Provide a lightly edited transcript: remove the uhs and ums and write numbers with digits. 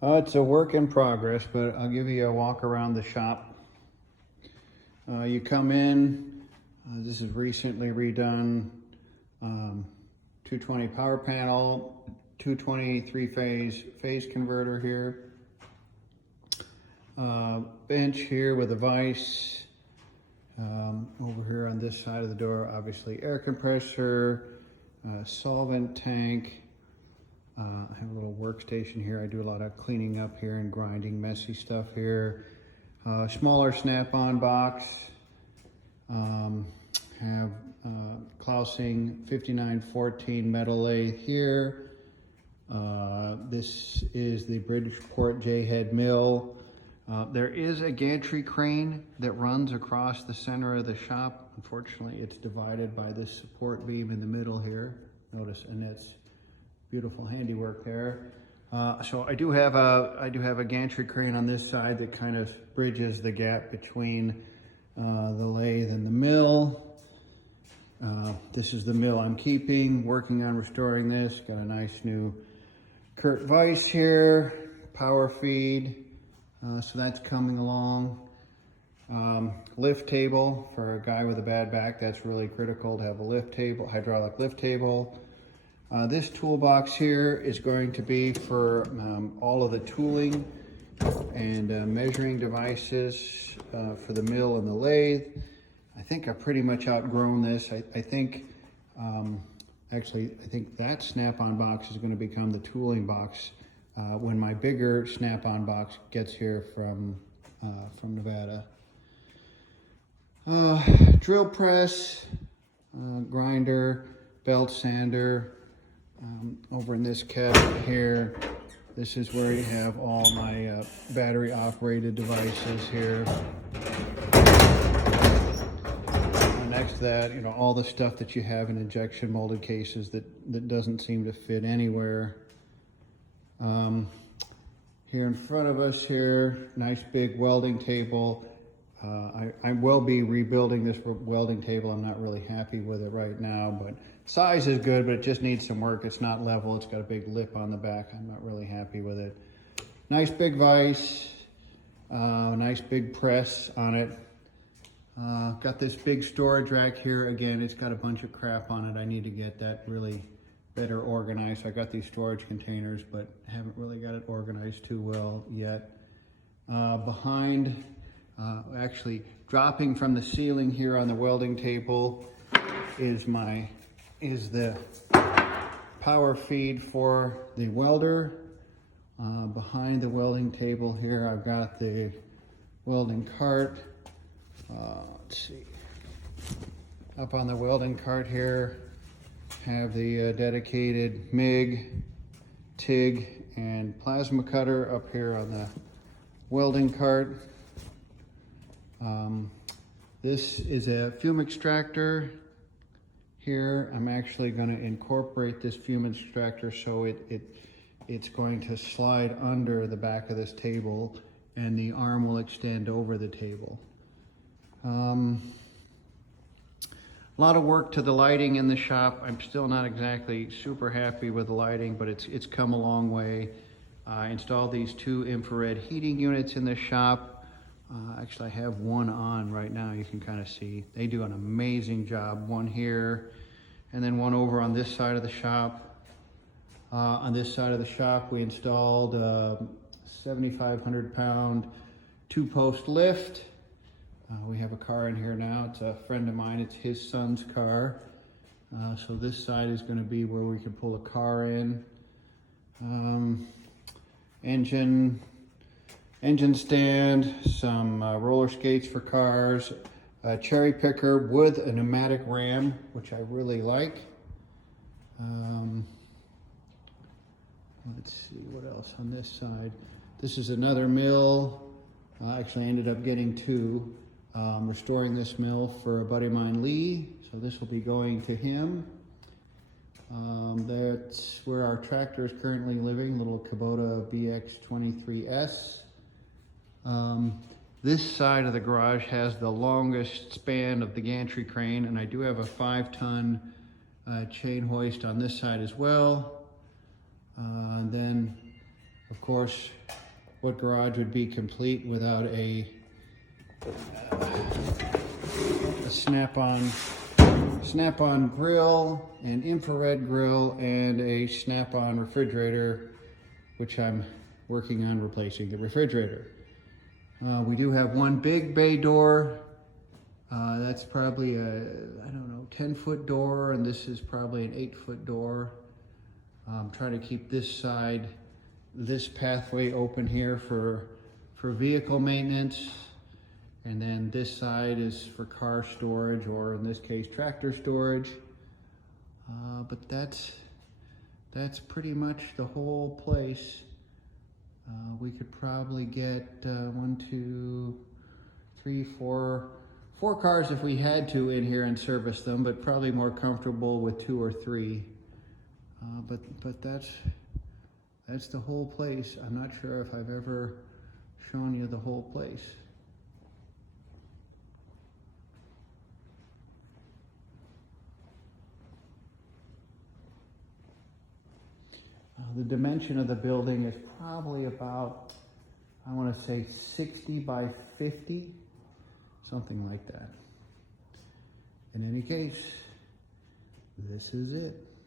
It's a work in progress, but I'll give you a walk around the shop. You come in, this is recently redone, 220 power panel, 220 phase converter here. Bench here with a vise. Over here on this side of the door, obviously air compressor, solvent tank. I have a little workstation here. I do a lot of cleaning up here and grinding messy stuff here. Smaller snap-on box. Have Clausing 5914 metal lathe here. This is the Bridgeport J-head mill. There is a gantry crane that runs across the center of the shop. Unfortunately, it's divided by this support beam in the middle here. Notice Annette's beautiful handiwork there. So I do have a gantry crane on this side that kind of bridges the gap between the lathe and the mill. This is the mill I'm keeping, working on restoring this. Got a nice new Kurt vise here, power feed. So that's coming along. Lift table for a guy with a bad back. That's really critical to have a lift table, hydraulic lift table. This toolbox here is going to be for all of the tooling and measuring devices for the mill and the lathe. I think I've pretty much outgrown this. I think that snap-on box is going to become the tooling box when my bigger snap-on box gets here from Nevada. Drill press, grinder, belt sander. Over in this cabinet here, this is where you have all my battery operated devices here. Next to that, you know, all the stuff that you have in injection molded cases that doesn't seem to fit anywhere. Here in front of us here, nice big welding table. I will be rebuilding this welding table. I'm not really happy with it right now, but size is good, but it just needs some work. It's not level. It's got a big lip on the back. I'm not really happy with it. Nice big vise, nice big press on it. Got this big storage rack here. Again, it's got a bunch of crap on it. I need to get that really better organized. I got these storage containers, but haven't really got it organized too well yet. Behind, actually dropping from the ceiling here on the welding table is the power feed for the welder. Behind the welding table here, I've got the welding cart. Let's see. Up on the welding cart here, have the dedicated MIG, TIG, and plasma cutter up here on the welding cart. This is a fume extractor here. I'm actually going to incorporate this fume extractor so it's going to slide under the back of this table and the arm will extend over the table. A lot of work to the lighting in the shop. I'm still not exactly super happy with the lighting, but it's come a long way. I installed these 2 infrared heating units in the shop. Actually, I have one on right now. You can kind of see. They do an amazing job. One here, and then one over on this side of the shop. On this side of the shop, we installed a 7,500 pound 2-post lift. We have a car in here now. It's a friend of mine. It's his son's car. So this side is going to be where we can pull a car in. Engine stand, some roller skates for cars, a cherry picker with a pneumatic ram, which I really like. Let's see what else on this side. This is another mill. Actually, I ended up getting 2. Restoring this mill for a buddy of mine, Lee. So this will be going to him. That's where our tractor is currently living, little Kubota BX23S. This side of the garage has the longest span of the gantry crane, and I do have a 5-ton chain hoist on this side as well. And then Of course, what garage would be complete without a snap-on grill, an infrared grill, and a snap-on refrigerator, which I'm working on replacing the refrigerator. We do have one big bay door. That's probably a, I don't know, 10-foot door, and this is probably an 8-foot door. I'm trying to keep this side, this pathway open here for vehicle maintenance. And then this side is for car storage, or in this case, tractor storage. But that's pretty much the whole place. We could probably get 1, 2, 3, 4 cars if we had to in here and service them, but probably more comfortable with 2 or 3. But that's the whole place. I'm not sure if I've ever shown you the whole place. The dimension of the building is probably about, I want to say 60 by 50, something like that. In any case, this is it.